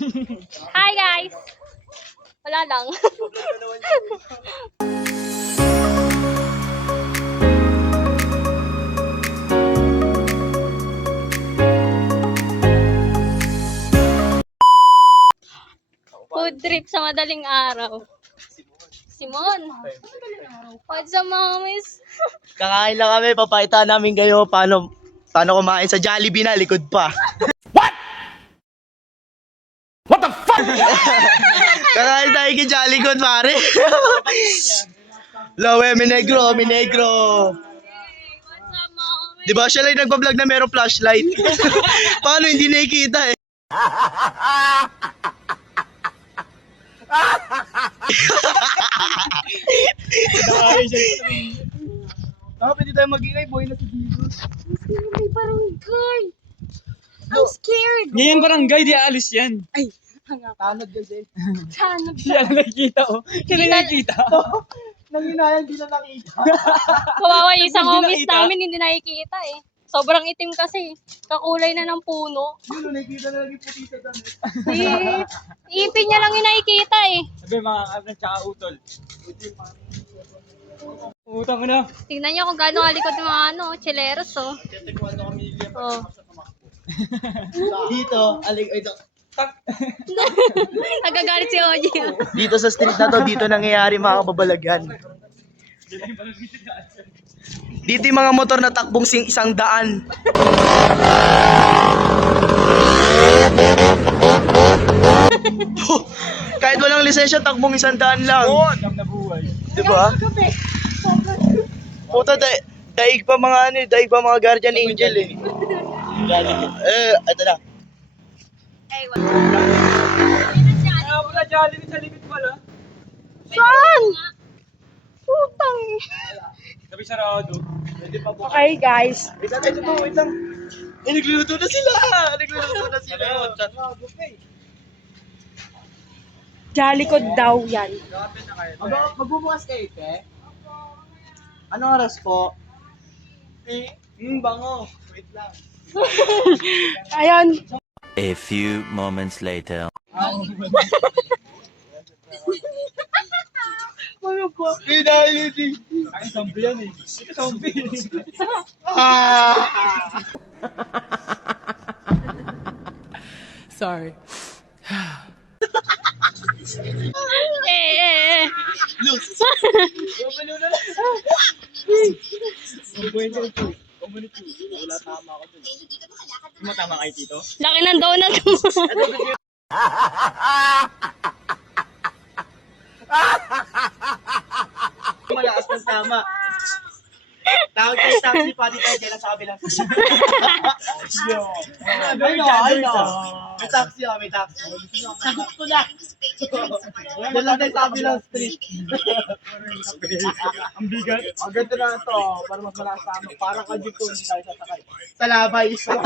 Hi guys! Wala lang. Food trip sa madaling araw. Simon! What's up, mamis? Kakain lang kami, papakita namin kayo paano kumain sa Jollibee na, likod pa. What the fuck? Kakain tayo kay Jollygood, pare. Lawe, minegro. What's up, mamis? Di ba siya lang nagbablog na merong flashlight? Paano hindi nakikita eh? Pwede tayo mag-ingay, boy na si Dito. May barangay! I'm scared! Ngayon barangay, di aalis yan. Ay, Tanod kasi. hanap Siya na nakikita, oh. Siya na nakikita. Nanginayang di na nakita. Kawawa yung isang Hindi office nakita. namin, hindi nakikita eh. Sobrang itim kasi. Kakulay na ng puno. Yun, nakikita na lang yung puti sa damit. Ipin niya lang yung nakikita eh. Sabi mga karnan tsaka utol. Utang na. Tingnan niyo kung gaano kalikot ng mga chileros oh. Oh. Dito, ito. Nagagalit si Oji. Dito sa street na to, dito nangyayari mga kababalagan. Dito yung mga motor na takbong 100. Kahit walang lisensya, takbong 100 lang. Oo, dam na buhay. Diba? Puta, daig pa mga guardian angel eh. Ito na. Ay, wala. Ah, wala Jollibee sa limit pala. Saan? Putang. Sabi sarado. Okay guys. Wait lang. Nagluluto na sila. Jollibee daw yan. Magbubukas kayo, te? Anong oras po? Bango. Wait lang. Ayan. A few moments later. Ano po? Finality. Ay, zombie yan eh. Zombie. Sorry. Wala tama ako dun. Tumatama kay Tito? Laki ng donut mo. Malakas ng tama. Tawag tayo taxi, pati tayo dyan sa kabilang. May taxi ako, may taxi. Sagot ko na. Dyan lang tayo sa kabilang street. Ang bigat. Ang ganda na ito, para mas malakas tama. Parang kajip ko, hindi tayo sasakay. Sa labay, isa.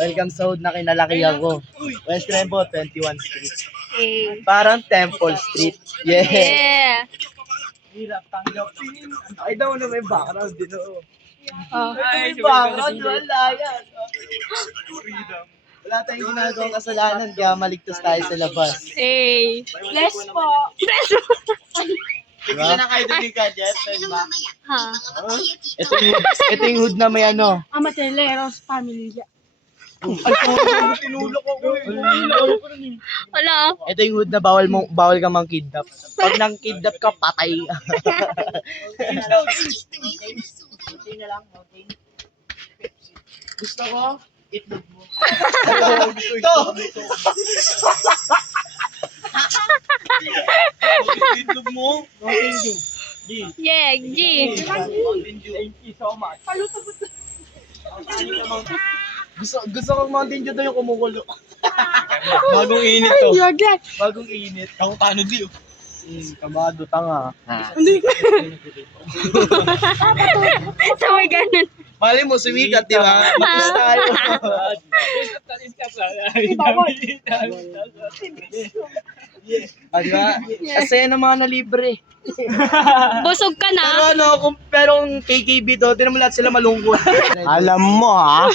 Welcome sa hood na kinalaki ako. West Rembo, 21 Street. Eh. Parang Temple Street. Yeah. Yeah. Hirap tanggapin. Ay daw na may background din oo. Oh. May background, wala yan. Wala tayong ginagawang kasalanan kaya maligtas tayo sa labas. Eh. Bless po. Bless po. Diba? Hindi na kayo doon yung gadget, ba? Ha. Ito yung hood na may ano. Amatelleros family. Ay, tinulok ako. Wala. Ito yung hood na bawal ka mang kidnap. Pag nang kidnap ka, patay. Gusto ko, itlog mo. Ito! Itlog mo? Mountain Dew. Yeah, G. Thank you so much. Gusto kong Mountain Dew daw yung kumukulo. Bagong init to. Bagong init. Ako paano di oh. Kabado, tanga. Sabay ganun. Mali mo, sumikat, di ba? Matis tayo. Ah, di ba? Kasi ng mga nalibre. Busog ka na. Pero ano, pero kung KKB to, tinan mo lahat sila malungkot. Alam mo ha?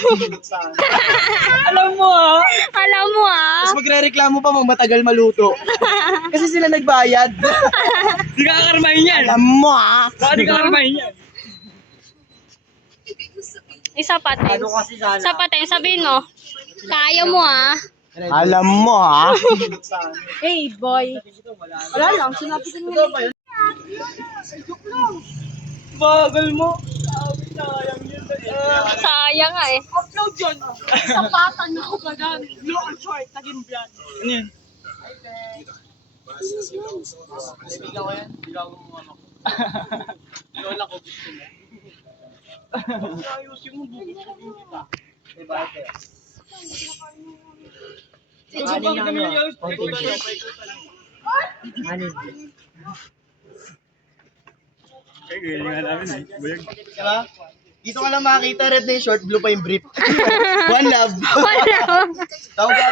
Alam mo ah. Alam mo ah. Tapos magre-reklamo pa matagal maluto. Kasi sila nagbayad. Di ka kakarmahin yan. Alam mo ha? Baka di ka kakarmahin yan. Isa pa, Ten. Isa pa, Ten. Sabihin mo. Kaya mo ah. Alam mo ha? Hey, boy. Wala lang. Sinabi ko nga. Bagal mo. Sayang nga eh. Upload yun. Sapatan ako ba dyan? Blue or short, naging brand. Ano yun? Ibigan ko yan. Ibigan ko mo ano. Lola ko gusto mo. Ayusin mo bukas. Diba ate? Ano kami ayos? Diba? Dito ka lang makakita, red na yung short, blue pa yung brief. One love. Wala. Tawag ka.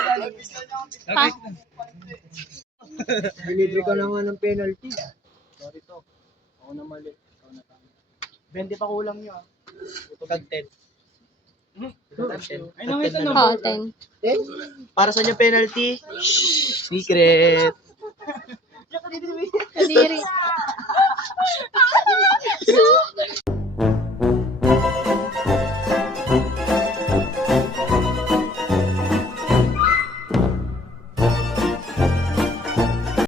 Ha? Delivery ka na nga ng penalty. Sorry to. Ako na mali. Ikaw na tama. 20 pa kulang nyo ah. Tag 10. Ay, nakita na. Oh, 10. 10? Para sa yung penalty? Shh, secret. Kadiri.